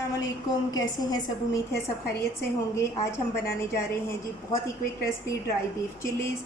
अस्सलामुअलैकुम, कैसे हैं सब। उम्मीद है सब खैरियत से होंगे। आज हम बनाने जा रहे हैं जी बहुत ही quick recipe dry beef chillies.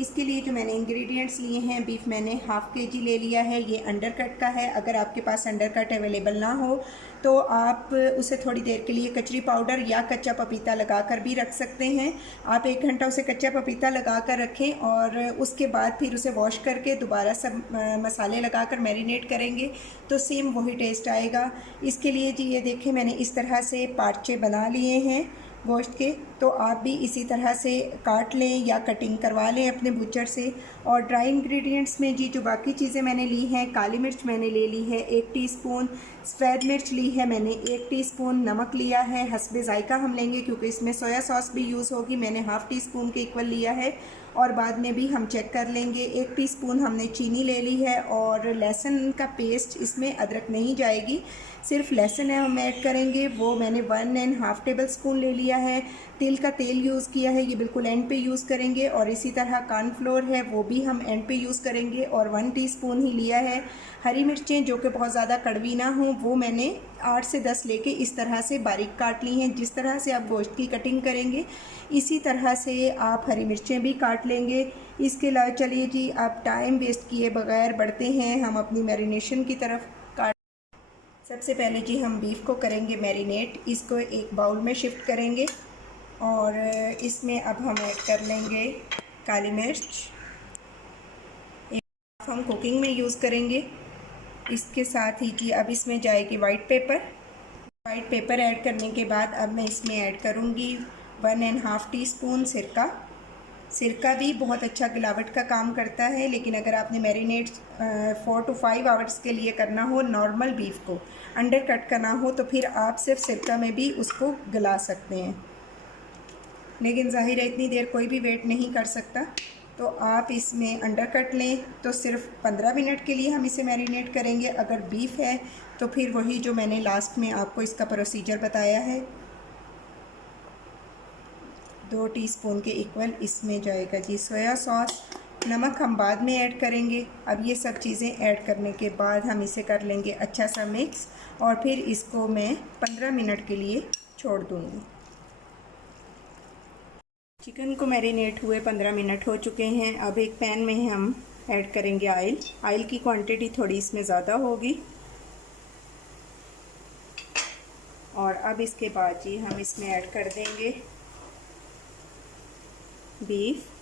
इसके लिए जो मैंने इंग्रेडिएंट्स लिए हैं, बीफ मैंने हाफ़ के जी ले लिया है। ये अंडर कट का है। अगर आपके पास अंडर कट अवेलेबल ना हो तो आप उसे थोड़ी देर के लिए कचरी पाउडर या कच्चा पपीता लगा कर भी रख सकते हैं। आप 1 घंटा उसे कच्चा पपीता लगा कर रखें और उसके बाद फिर उसे वॉश करके दोबारा सब मसाले लगा कर मैरिनेट करेंगे तो सेम वही टेस्ट आएगा। इसके लिए जी ये देखें, मैंने इस तरह से पार्चे बना लिए हैं गोश्त के। तो आप भी इसी तरह से काट लें या कटिंग करवा लें अपने बुचर से। और ड्राई इंग्रेडिएंट्स में जी जो बाकी चीज़ें मैंने ली हैं, काली मिर्च मैंने ले ली है 1 टीस्पून, सफ़ेद मिर्च ली है मैंने 1 टीस्पून, नमक लिया है हस्बे ज़ायका हम लेंगे क्योंकि इसमें सोया सॉस भी यूज़ होगी, मैंने हाफ़ टी स्पून के इक्वल लिया है और बाद में भी हम चेक कर लेंगे। 1 टीस्पून हमने चीनी ले ली है और लहसुन का पेस्ट, इसमें अदरक नहीं जाएगी, सिर्फ लहसुन है हम ऐड करेंगे, वो मैंने 1½ टेबल स्पून ले लिया है। तिल का तेल यूज़ किया है, ये बिल्कुल एंड पे यूज़ करेंगे। और इसी तरह कॉर्नफ्लोर है, वो भी हम एंड पे यूज़ करेंगे और 1 टीस्पून ही लिया है। हरी मिर्चें जो कि बहुत ज़्यादा कड़वी ना हों, वो मैंने 8 से 10 लेके इस तरह से बारीक काट ली हैं। जिस तरह से आप गोश्त की कटिंग करेंगे इसी तरह से आप हरी मिर्चें भी काट लेंगे। इसके अलावा चलिए जी, आप टाइम वेस्ट किए बगैर बढ़ते हैं हम अपनी मैरिनेशन की तरफ। सबसे पहले जी हम बीफ को करेंगे मैरिनेट। इसको एक बाउल में शिफ्ट करेंगे और इसमें अब हम ऐड कर लेंगे काली मिर्च, हम कुकिंग में यूज़ करेंगे। इसके साथ ही जी अब इसमें जाएगी वाइट पेपर ऐड करने के बाद अब मैं इसमें ऐड करूँगी 1½ टीस्पून सिरका भी बहुत अच्छा गिलावट का काम करता है। लेकिन अगर आपने मैरिनेट 4 to 5 आवर्स के लिए करना हो, नॉर्मल बीफ को अंडर कट करना हो, तो फिर आप सिर्फ सिरका में भी उसको गला सकते हैं। लेकिन ज़ाहिर है इतनी देर कोई भी वेट नहीं कर सकता, तो आप इसमें अंडर कट लें तो सिर्फ 15 मिनट के लिए हम इसे मैरिनेट करेंगे। अगर बीफ है तो फिर वही जो मैंने लास्ट में आपको इसका प्रोसीजर बताया है, 2 टीस्पून के इक्वल इसमें जाएगा जी सोया सॉस। नमक हम बाद में ऐड करेंगे। अब ये सब चीज़ें ऐड करने के बाद हम इसे कर लेंगे अच्छा सा मिक्स और फिर इसको मैं 15 मिनट के लिए छोड़ दूँगी। चिकन को मैरिनेट हुए 15 मिनट हो चुके हैं। अब एक पैन में हम ऐड करेंगे ऑयल की क्वांटिटी थोड़ी इसमें ज़्यादा होगी। और अब इसके बाद जी हम इसमें ऐड कर देंगे बीफ।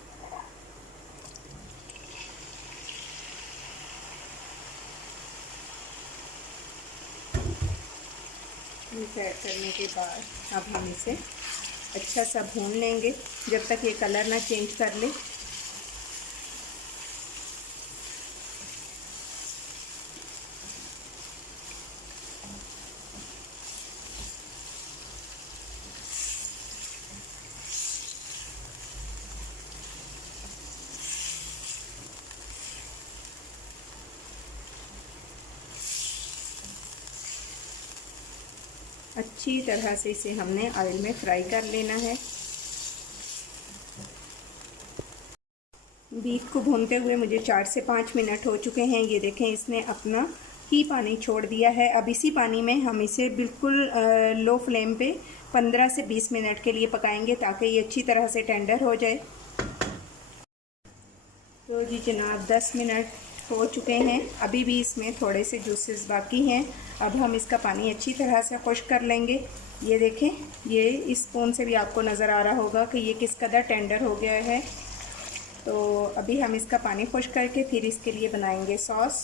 ऐड करने के बाद अब हम इसे अच्छा सा भून लेंगे जब तक ये कलर ना चेंज कर ले। अच्छी तरह से इसे हमने ऑयल में फ्राई कर लेना है। बीफ को भूनते हुए मुझे 4 से 5 मिनट हो चुके हैं। ये देखें, इसने अपना ही पानी छोड़ दिया है। अब इसी पानी में हम इसे बिल्कुल लो फ्लेम पे 15 से 20 मिनट के लिए पकाएंगे ताकि ये अच्छी तरह से टेंडर हो जाए। तो जी जनाब 10 मिनट हो चुके हैं, अभी भी इसमें थोड़े से जूसेस बाकी हैं। अब हम इसका पानी अच्छी तरह से खुश्क कर लेंगे। ये देखें, ये इस स्पून से भी आपको नज़र आ रहा होगा कि ये किस कदर टेंडर हो गया है। तो अभी हम इसका पानी खुश्क करके फिर इसके लिए बनाएंगे सॉस।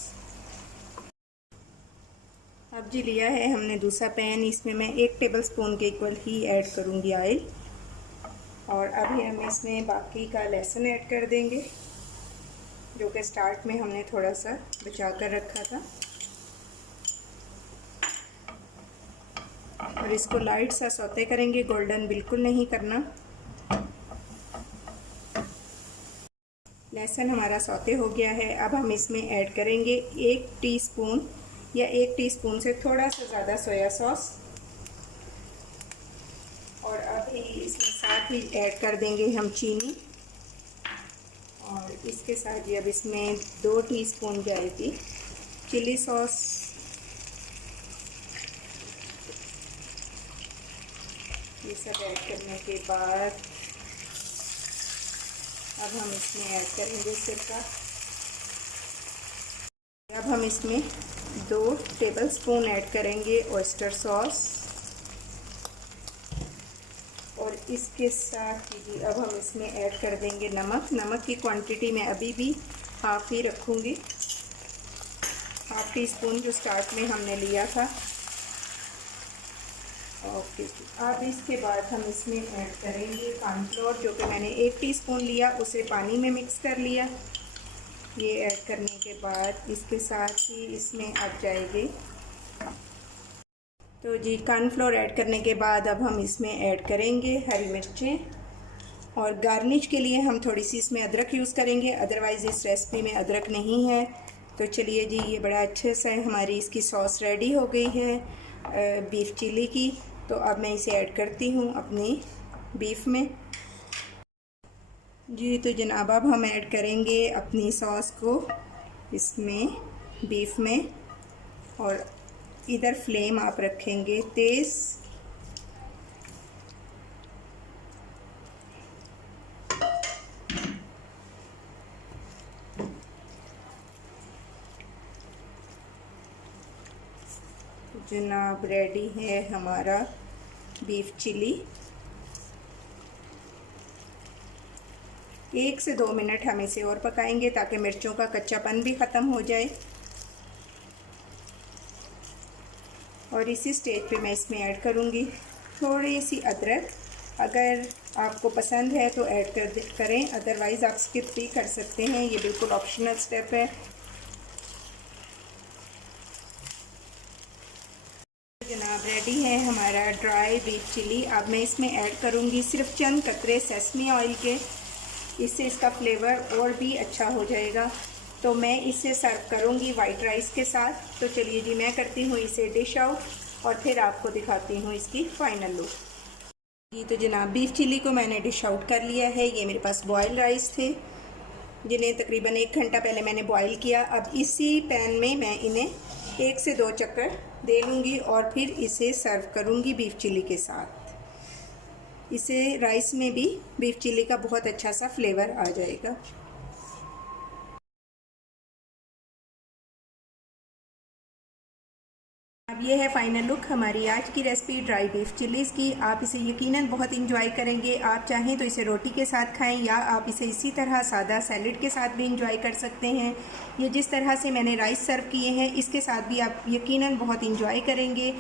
अब जी लिया है हमने दूसरा पैन, इसमें मैं 1 टेबल स्पून के इक्वल ही ऐड करूँगी ऑयल। और अभी हम इसमें बाकी का लहसुन ऐड कर देंगे जो कि स्टार्ट में हमने थोड़ा सा बचा कर रखा था। और इसको लाइट सा सौते करेंगे, गोल्डन बिल्कुल नहीं करना। लहसुन हमारा सौते हो गया है। अब हम इसमें ऐड करेंगे 1 टीस्पून या 1 टीस्पून से थोड़ा सा ज़्यादा सोया सॉस। और अभी इसमें साथ ही ऐड कर देंगे हम चीनी। और इसके साथ ही अब इसमें 2 टीस्पून जाएगी चिली सॉस। ये सब ऐड करने के बाद अब हम इसमें ऐड करेंगे सिरका। अब हम इसमें 2 टेबलस्पून ऐड करेंगे ऑयस्टर सॉस और इसके साथ जी अब हम इसमें ऐड कर देंगे नमक। नमक की क्वांटिटी मैं अभी भी हाफ़ ही रखूँगी, हाफ़ टी स्पून जो स्टार्ट में हमने लिया था। ओके, अब इसके बाद हम इसमें ऐड करेंगे कॉर्नफ्लोर, जो कि मैंने 1 टीस्पून लिया, उसे पानी में मिक्स कर लिया। ये ऐड करने के बाद इसके साथ ही इसमें अब जाएगी तो जी कॉर्नफ्लोर ऐड करने के बाद अब हम इसमें ऐड करेंगे हरी मिर्चें और गार्निश के लिए हम थोड़ी सी इसमें अदरक यूज़ करेंगे, अदरवाइज़ इस रेसिपी में अदरक नहीं है। तो चलिए जी, ये बड़ा अच्छे से हमारी इसकी सॉस रेडी हो गई है बीफ चिली की। तो अब मैं इसे ऐड करती हूँ अपनी बीफ में जी। तो जनाब अब हम ऐड करेंगे अपनी सॉस को इसमें बीफ में और इधर फ्लेम आप रखेंगे तेज़। जनाब रेडी है हमारा बीफ चिली। 1 से 2 मिनट हम इसे और पकाएंगे ताकि मिर्चों का कच्चापन भी ख़त्म हो जाए। और इसी स्टेज पे मैं इसमें ऐड करूँगी थोड़ी सी अदरक। अगर आपको पसंद है तो ऐड करें, अदरवाइज़ आप स्किप भी कर सकते हैं, ये बिल्कुल ऑप्शनल स्टेप है। जनाब रेडी है हमारा ड्राई बीफ चिली। अब मैं इसमें ऐड करूँगी सिर्फ चंद कतरे सेसमी ऑयल के, इससे इसका फ्लेवर और भी अच्छा हो जाएगा। तो मैं इसे सर्व करूँगी वाइट राइस के साथ। तो चलिए जी, मैं करती हूँ इसे डिश आउट और फिर आपको दिखाती हूँ इसकी फ़ाइनल लुक जी। तो जनाब बीफ चिली को मैंने डिश आउट कर लिया है। ये मेरे पास बॉयल राइस थे जिन्हें तकरीबन 1 घंटा पहले मैंने बॉयल किया। अब इसी पैन में मैं इन्हें 1 से 2 चक्कर दे लूँगी और फिर इसे सर्व करूँगी बीफ चिली के साथ। इसे राइस में भी बीफ चिली का बहुत अच्छा सा फ्लेवर आ जाएगा। अब ये है फ़ाइनल लुक हमारी आज की रेसिपी ड्राई बीफ चिलीज़ की। आप इसे यकीनन बहुत इंजॉय करेंगे। आप चाहें तो इसे रोटी के साथ खाएं या आप इसे इसी तरह सादा सैलेड के साथ भी इंजॉय कर सकते हैं। ये जिस तरह से मैंने राइस सर्व किए हैं इसके साथ भी आप यकीनन बहुत इंजॉय करेंगे।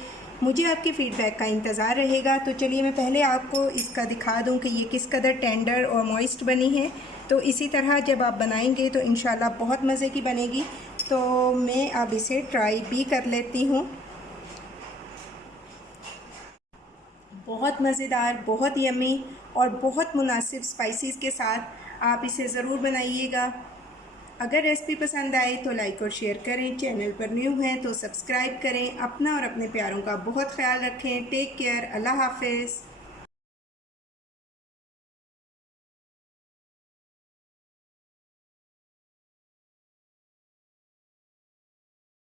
मुझे आपके फ़ीडबैक का इंतज़ार रहेगा। तो चलिए मैं पहले आपको इसका दिखा दूँ कि ये किस कदर टेंडर और मॉइस्ट बनी है। तो इसी तरह जब आप बनाएंगे तो इंशाल्लाह बहुत मज़े की बनेगी। तो मैं अब इसे ट्राई भी कर लेती हूँ। बहुत मज़ेदार, बहुत यम्मी और बहुत मुनासिब स्पाइसेस के साथ आप इसे ज़रूर बनाइएगा। अगर रेसिपी पसंद आए तो लाइक और शेयर करें। चैनल पर न्यू हैं तो सब्सक्राइब करें। अपना और अपने प्यारों का बहुत ख्याल रखें। Take care. अल्लाह हाफ़िज़।